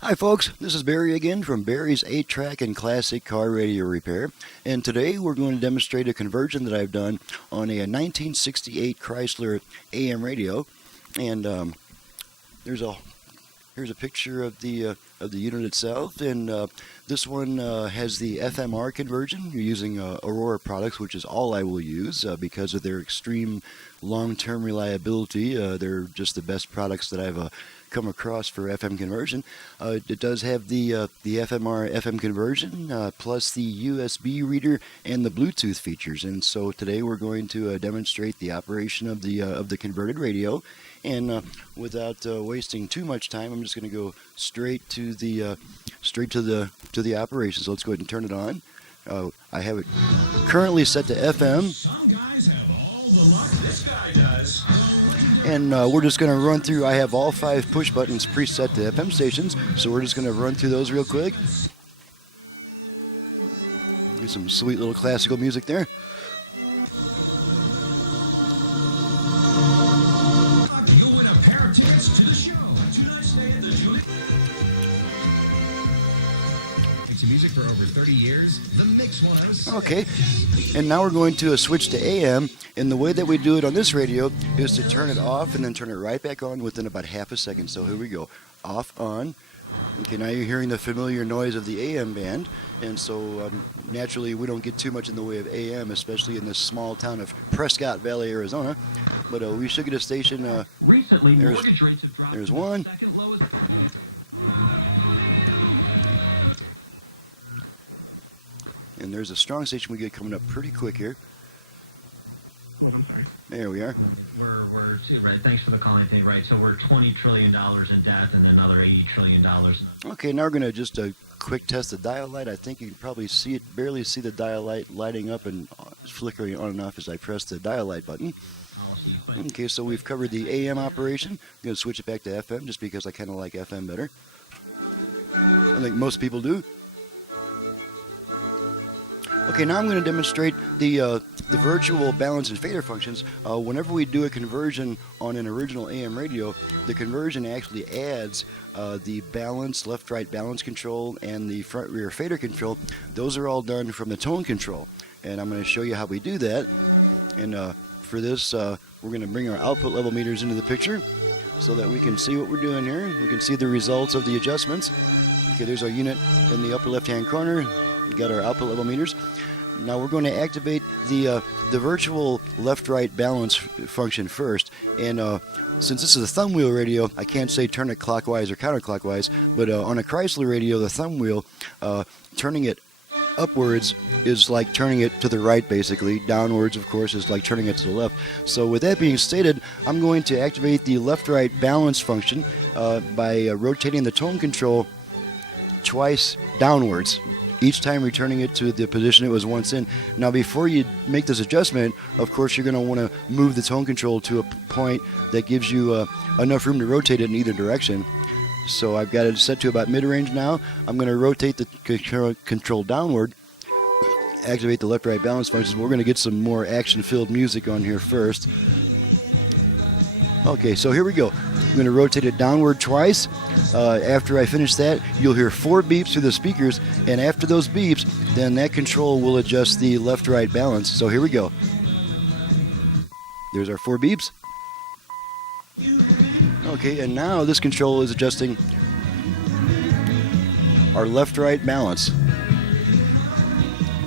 Hi folks, this is Barry again from Barry's 8-track and classic car radio repair, and today we're going to demonstrate a conversion that I've done on a 1968 Chrysler AM radio. And here's a picture of the unit itself, and this one has the FMR conversion. You're using Aurora products, which is all I will use because of their extreme long-term reliability. They're just the best products that I've come across for FM conversion. It does have the FMR FM conversion plus the USB reader and the Bluetooth features. And so today we're going to demonstrate the operation of the converted radio. And without wasting too much time, I'm just going to go straight to the operation. So let's go ahead and turn it on. I have it currently set to FM. Some guys have all the luck this guy does. And we're just going to run through. I have all 5 push buttons preset to FM stations, so we're just going to run through those real quick. Get some sweet little classical music there. Music for over 30 years. The mix was. Okay, and now we're going to switch to AM, and the way that we do it on this radio is to turn it off and then turn it right back on within about half a second. So here we go, off, on. Okay, now you're hearing the familiar noise of the AM band, and so naturally we don't get too much in the way of AM, especially in this small town of Prescott Valley, Arizona. But we should get a station. There's one. And there's a strong station we get coming up pretty quick here. Oh, I'm sorry. There we are. We're right. Thanks for the calling thing, right? So we're $20 trillion in debt and another $80 trillion. Okay, now we're going to just quick test the dial light. I think you can probably see it, barely see the dial light lighting up and flickering on and off as I press the dial light button. Okay, so we've covered the AM operation. I'm going to switch it back to FM just because I kind of like FM better. I think most people do. Okay, now I'm going to demonstrate the virtual balance and fader functions. Whenever we do a conversion on an original AM radio, the conversion actually adds the balance, left-right balance control, and the front-rear fader control. Those are all done from the tone control, and I'm going to show you how we do that. And for this, we're going to bring our output level meters into the picture so that we can see what we're doing here. We can see the results of the adjustments. Okay, there's our unit in the upper left-hand corner. We got our output level meters. Now we're going to activate the virtual left-right balance function first, and since this is a thumb wheel radio, I can't say turn it clockwise or counterclockwise, but on a Chrysler radio, the thumb wheel, turning it upwards is like turning it to the right, basically. Downwards, of course, is like turning it to the left. So with that being stated, I'm going to activate the left-right balance function by rotating the tone control twice downwards, each time returning it to the position it was once in. Now, before you make this adjustment, of course, you're going to want to move the tone control to a point that gives you enough room to rotate it in either direction. So I've got it set to about mid-range now. I'm going to rotate the control downward, activate the left-right balance functions. We're going to get some more action-filled music on here first. Okay, so here we go. I'm going to rotate it downward twice. After I finish that, you'll hear 4 beeps through the speakers, and after those beeps, then that control will adjust the left-right balance. So here we go. There's our 4 beeps. Okay, and now this control is adjusting our left-right balance.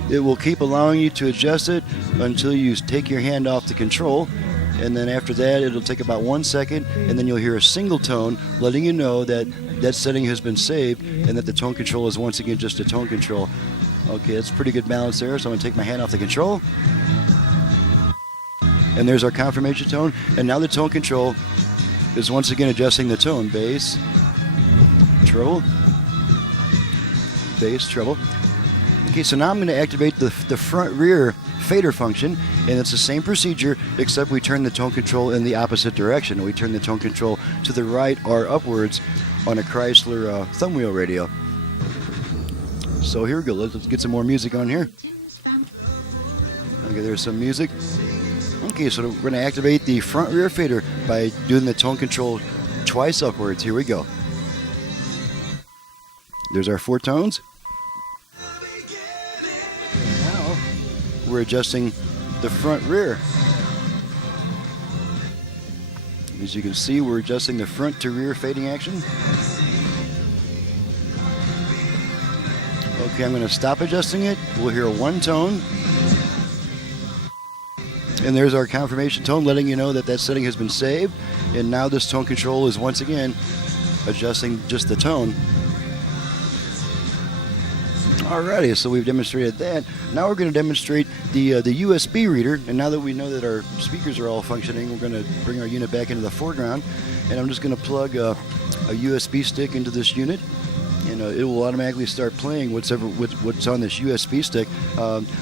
It will keep allowing you to adjust it until you take your hand off the control. And then after that, it'll take about 1 second, and then you'll hear a single tone letting you know that that setting has been saved and that the tone control is once again just a tone control. Okay, that's pretty good balance there, so I'm going to take my hand off the control. And there's our confirmation tone. And now the tone control is once again adjusting the tone. Bass, treble, bass, treble. Okay, so now I'm going to activate the front-rear fader function, and it's the same procedure except we turn the tone control in the opposite direction. We turn the tone control to the right or upwards on a Chrysler thumb wheel radio. So here we go. Let's get some more music on here. Okay, there's some music. Okay, so we're going to activate the front rear fader by doing the tone control twice upwards. Here we go. There's our 4 tones. Now we're adjusting the front rear. As you can see, we're adjusting the front to rear fading action. Okay, I'm going to stop adjusting it. We'll hear 1 tone. And there's our confirmation tone letting you know that that setting has been saved. And now this tone control is once again adjusting just the tone. Alrighty, so we've demonstrated that. Now we're going to demonstrate the USB reader. And now that we know that our speakers are all functioning, we're going to bring our unit back into the foreground. And I'm just going to plug a USB stick into this unit. And it will automatically start playing what's on this USB stick.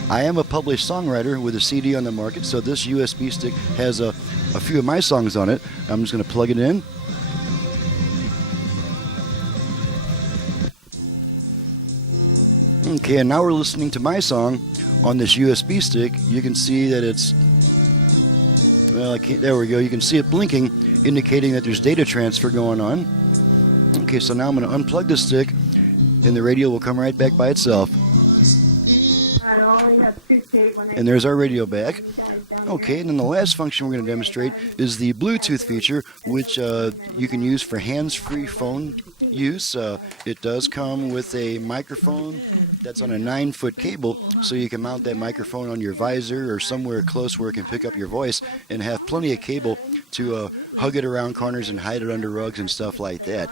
I am a published songwriter with a CD on the market, so this USB stick has a few of my songs on it. I'm just going to plug it in. Okay, and now we're listening to my song on this USB stick. You can see that it's, well, there we go. You can see it blinking, indicating that there's data transfer going on. Okay, so now I'm going to unplug the stick, and the radio will come right back by itself. And there's our radio back. Okay, and then the last function we're going to demonstrate is the Bluetooth feature, which you can use for hands-free phone use. It does come with a microphone that's on a 9-foot cable, so you can mount that microphone on your visor or somewhere close where it can pick up your voice, and have plenty of cable to hug it around corners and hide it under rugs and stuff like that.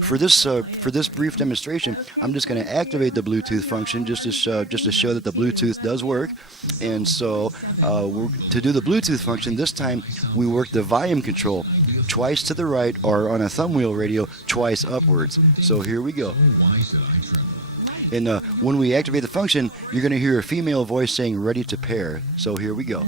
For this brief demonstration, I'm just going to activate the Bluetooth function just to show that the Bluetooth does work. And so to do the Bluetooth function, this time we work the volume control twice to the right, or on a thumb wheel radio, twice upwards. So here we go. And when we activate the function, you're going to hear a female voice saying ready to pair. So here we go.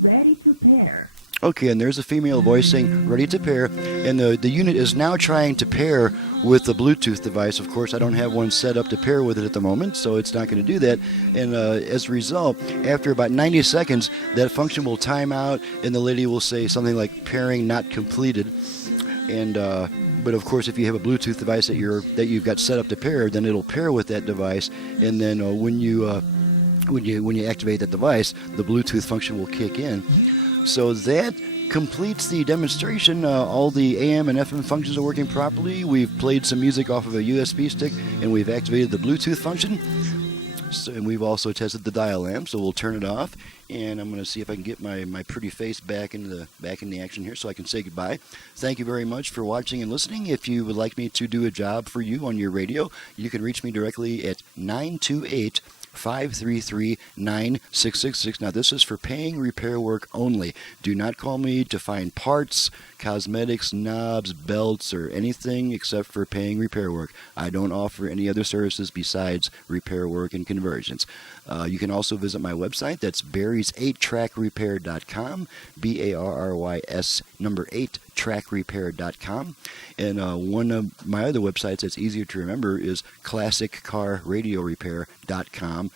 Ready to pair. Okay, and there's a female voice saying ready to pair, and the unit is now trying to pair with the Bluetooth device. Of course, I don't have one set up to pair with it at the moment, so it's not going to do that. And as a result, after about 90 seconds, that function will time out, and the lady will say something like pairing not completed. And but of course, if you have a Bluetooth device that you've got set up to pair, then it'll pair with that device, and then when you activate that device, the Bluetooth function will kick in. So that completes the demonstration. All the AM and FM functions are working properly. We've played some music off of a USB stick, and we've activated the Bluetooth function. So, and we've also tested the dial amp, so we'll turn it off. And I'm going to see if I can get my pretty face back in the action here, so I can say goodbye. Thank you very much for watching and listening. If you would like me to do a job for you on your radio, you can reach me directly at 928-533-9666. Now, this is for paying repair work only. Do not call me to find parts, cosmetics, knobs, belts, or anything except for paying repair work. I don't offer any other services besides repair work and conversions. You can also visit my website. That's Barrys8trackrepair.com, Barrys 8trackrepair.com. And one of my other websites that's easier to remember is classiccarradiorepair.com,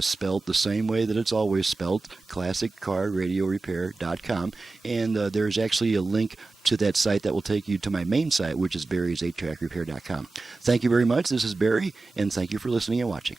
spelled the same way that it's always spelled, classiccarradiorepair.com. And there's actually a link to that site that will take you to my main site, which is Barrys8trackrepair.com. Thank you very much. This is Barry, and thank you for listening and watching.